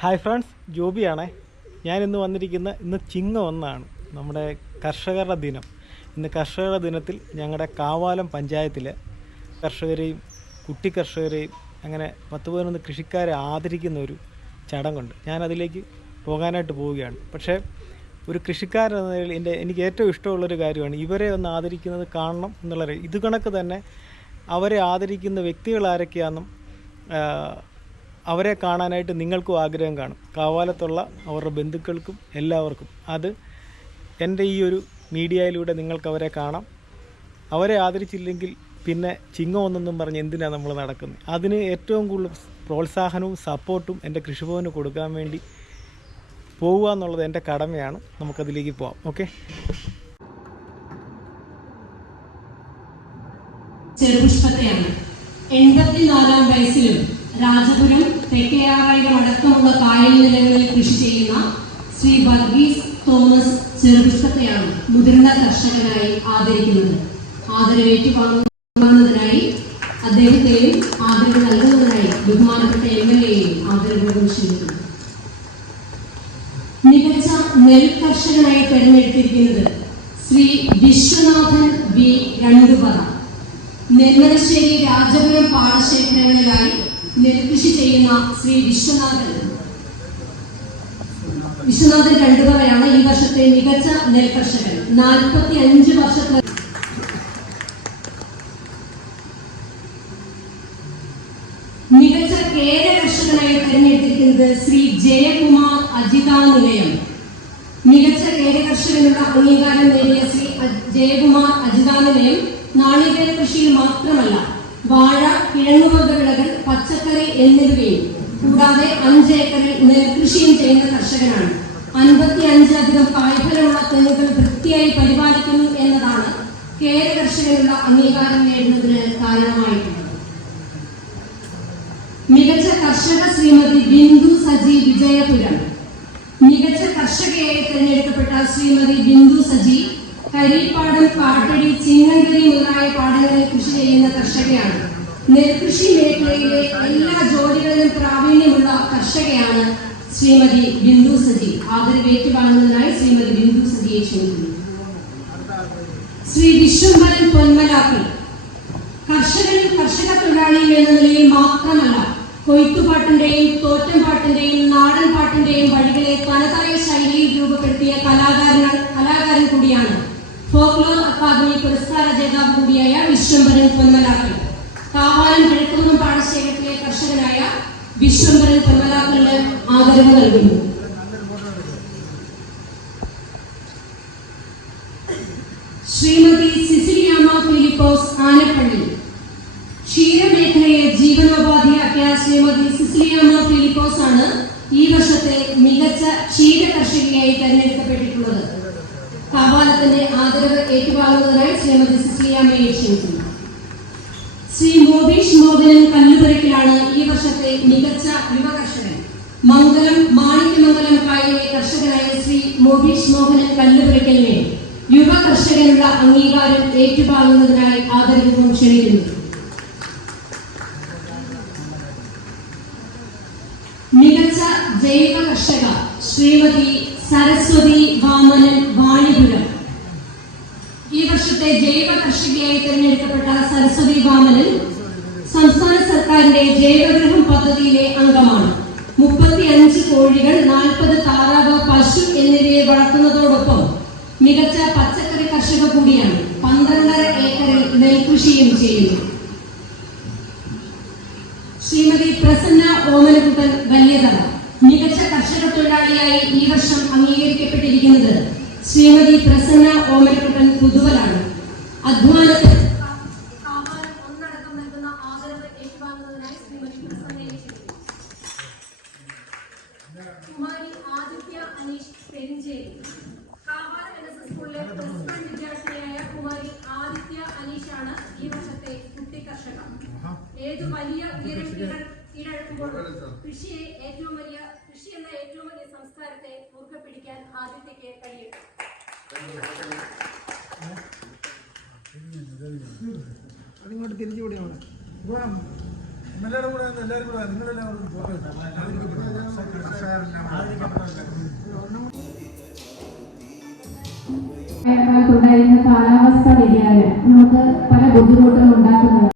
Hi friends ജോബിയാണേ ഞാൻ ഇന്ന് വന്നിരിക്കുന്ന ഇന്ന് ചിങ്ങ ഒന്നാണ്. നമ്മുടെ കർഷകരുടെ ദിനം. ഇന്ന് കർഷകരുടെ ദിനത്തിൽ ഞങ്ങളുടെ കാവാലം പഞ്ചായത്തിൽ കർഷകരെയും കുട്ടി കർഷകരെയും അങ്ങനെ പത്ത് പതിനൊന്ന് കൃഷിക്കാരെ ആദരിക്കുന്ന ഒരു ചടങ്ങുണ്ട്. ഞാൻ അതിലേക്ക് പോകാനായിട്ട് പോവുകയാണ്. പക്ഷേ ഒരു കൃഷിക്കാരൻ എന്ന നിലയിൽ എന്റെ എനിക്ക് ഏറ്റവും ഇഷ്ടമുള്ളൊരു കാര്യമാണ് ഇവരെ ഒന്ന് ആദരിക്കുന്നത് കാണണം എന്നുള്ളത് ഇത് കണക്ക് തന്നെ അവരെ ആദരിക്കുന്ന വ്യക്തികൾ ആരൊക്കെയാണെന്നും അവരെ കാണാനായിട്ട് നിങ്ങൾക്കും ആഗ്രഹം കാണും. കാവാലത്തുള്ള അവരുടെ ബന്ധുക്കൾക്കും എല്ലാവർക്കും. അത് എന്റെ ഈ ഒരു മീഡിയയിലൂടെ നിങ്ങൾക്ക് അവരെ കാണാം. അവരെ ആദരിച്ചില്ലെങ്കിൽ പിന്നെ ചിങ്ങം ഒന്നെന്നും പറഞ്ഞ് എന്തിനാണ് നമ്മൾ നടക്കുന്നത്? അതിന് ഏറ്റവും കൂടുതൽ പ്രോത്സാഹനവും സപ്പോർട്ടും എന്റെ കൃഷിഭവന് കൊടുക്കാൻ വേണ്ടി പോവുക എന്നുള്ളത് എന്റെ കടമയാണ്. നമുക്കതിലേക്ക് പോവാം. ഓക്കെ? ചെറുപുഷ്പത്തെയാണ്. എൺപത്തിനാലാം വയസ്സിലും രാജപുരം തെക്കേയാറായിരം അടക്കമുള്ള കായൽ നിലങ്ങളിൽ കൃഷി ചെയ്യുന്ന ശ്രീ വർഗീസ് തോമസ് ചെറുപുഷ്പത്തെയാണ് മുതിർന്ന കർഷകനായി ആദരിക്കുന്നത്. ആദരവേറ്റു വാങ്ങുന്നതിനായി അദ്ദേഹത്തെയും ആദരവ് നൽകുന്നതിനായി ബഹുമാനപ്പെട്ട എം എൽ എയും ആദരവോടും ക്ഷണിക്കുന്നു. മികച്ച നെൽ കർഷകനായി തെരഞ്ഞെടുത്തിരിക്കുന്നത് ശ്രീ വിശ്വനാഥൻ ബി രണ്ടുപറ. നെന്മലശ്ശേരി രാജപുരം പാടശേഖരങ്ങളിലായി നെൽകൃഷി ചെയ്യുന്ന ശ്രീ വിശ്വനാഥൻ. വിശ്വനാഥൻ രണ്ടുപറയാണ് ഈ വർഷത്തെ മികച്ച നെൽകർഷകൻ. നാൽപ്പത്തി അഞ്ച് വർഷത്തെ മികച്ച കേര കർഷകനായി തെരഞ്ഞെടുത്തിരിക്കുന്നത് ശ്രീ ജയകുമാർ അജിത നിലയം മികച്ച കേര കർഷകനുള്ള അംഗീകാരം നേടിയ ശ്രീ ജയകുമാർ അജിത നിലയം നാളികേര കൃഷിയിൽ മാത്രമല്ല വാഴ കിഴങ്ങുവർഗ വിളകൾ പച്ചക്കറി എന്നിവയും കൂടാതെ അഞ്ച് ഏക്കറിൽ നെൽകൃഷിയും ചെയ്യുന്ന കർഷകനാണ്. അൻപത്തി അഞ്ചിലധികം പായ്ഫലമുള്ള തെങ്ങുകൾ വൃത്തിയായി പരിപാലിക്കുന്നു എന്നതാണ് കേര കർഷകനുള്ള അംഗീകാരം നേടുന്നതിന് കാരണമായിട്ടുള്ളത്. മികച്ച കർഷക ശ്രീമതി ബിന്ദു സജി വിജയപുരം. മികച്ച കർഷകയായി തിരഞ്ഞെടുക്കപ്പെട്ട ശ്രീമതി ബിന്ദു സജി കരിപ്പാടം പാട്ടടി ചിങ്ങങ്കരി മുതലായ പാടങ്ങളിൽ കൃഷി ചെയ്യുന്ന കർഷകയാണ്. നെൽകൃഷി മേഖലയിലെ എല്ലാ ജോലികളിലും പ്രാവീണ്യമുള്ള കർഷകയാണ് ശ്രീമതി ബിന്ദു സജി ആദരവ് ഏറ്റുവാങ്ങുന്നതിനായി ശ്രീമതി ബിന്ദു സജിയെ ക്ഷണിക്കുന്നു. ശ്രീ വിശ്വംഭരൻ പൊന്മലാക്കി കർഷകനും കർഷക തൊഴിലാളിയും എന്ന നിലയിൽ മാത്രമല്ല കൊയ്ത്തുപാട്ടിന്റെയും തോറ്റംപാട്ടിന്റെയും നാടൻ പാട്ടിന്റെയും വഴികളെ തനതായ ശൈലിയിൽ രൂപപ്പെടുത്തിയ കലാകാരൻ കലാകാരൻ കൂടിയാണ്. ഫോക്ലോർ അക്കാദമി പുരസ്കാര ജേതാവ് കൂടിയായ വിശ്വംഭരൻ പൊന്മലാക്കൽ കാവാലം കിഴക്കുന്നം പാടശേഖരത്തിലെ കർഷകനായ വിശ്വംഭരൻ പൊന്മലാക്കലിന് ആദരവ് നൽകുന്നു. ശ്രീമതി സിസിലിയാമ ഫിലിപ്പോസ് ആനപ്പള്ളി. ക്ഷീരമേഖലയെ ജീവനോപാധിയാക്കിയ ശ്രീമതി സിസിലിയാമ ഫിലിപ്പോസ് ആണ് ഈ വർഷത്തെ മികച്ച ക്ഷീര കർഷകയായി തെരഞ്ഞെടുക്കപ്പെട്ടിട്ടുള്ളത്. കവാലത്തിന്റെ ആദരവ് ഏറ്റുവാങ്ങുന്നതിനായി ശ്രീമതി സിസിലിയാമയെ ക്ഷണിക്കുന്നു. ശ്രീ മോബീഷ് മോഹനൻ കല്ലുപുരക്കിലാണ് ഈ വർഷത്തെ മികച്ച യുവ മംഗലം മാണിക്യമംഗലം കായലിലെ കർഷകനായ ശ്രീ മോബീഷ് മോഹനൻ കല്ലുപുരക്കലിനെ യുവ കർഷകനുള്ള അംഗീകാരം ഏറ്റുവാങ്ങുന്നതിനായി ആദരവും ക്ഷണിക്കുന്നു. മികച്ച ജൈവ കർഷക ശ്രീമതി സരസ്വതി വാമനൻ വാണിപുരം. ഈ വർഷത്തെ ജൈവ കർഷകയായി തിരഞ്ഞെടുക്കപ്പെട്ട സരസ്വതി വാമനൻ സംസ്ഥാന സർക്കാരിന്റെ ജൈവഗ്രഹം പദ്ധതിയിലെ അംഗമാണ്. മുപ്പത്തി അഞ്ച് കോഴികൾ നാൽപ്പത് താറാവ് പശു എന്നിവയെ വളർത്തുന്നതോടൊപ്പം മികച്ച പച്ചക്കറി കർഷക കൂടിയാണ് പന്ത്രണ്ടര ഏക്കറിൽ നെൽകൃഷിയും ചെയ്യുന്നു. ശ്രീമതി പ്രസന്ന ഓമനകുട്ടൻ വലിയതറ. മികച്ച കർഷക തൊഴിലാളിയായി ഈ വർഷം അംഗീകരിക്കപ്പെട്ടിരിക്കുന്നത് ശ്രീമതി പ്രസന്ന ഓമനക്കുട്ടൻ പുതുവലാണ്. അധ്വാനത്തിൽ കീഴടക്കുമ്പോൾ കൃഷിയെ ഏറ്റവും വലിയ കൃഷി എന്ന ഏറ്റവും വലിയ സംസ്കാരത്തെ മുറുകെ പിടിക്കാൻ ആദ്യത്തേക്ക് കഴിയട്ടെ അതിങ്ങോട്ട് തിരിച്ചു കൂടി എല്ലാവരും കൂടെ എല്ലാവരും കൂടെ നിങ്ങളെല്ലാവരും ഫോട്ടോ ഉണ്ടായിരുന്ന കാലാവസ്ഥ വ്യതിയാനം നമുക്ക് പല ബുദ്ധിമുട്ടുകൾ ഉണ്ടാക്കുന്നത്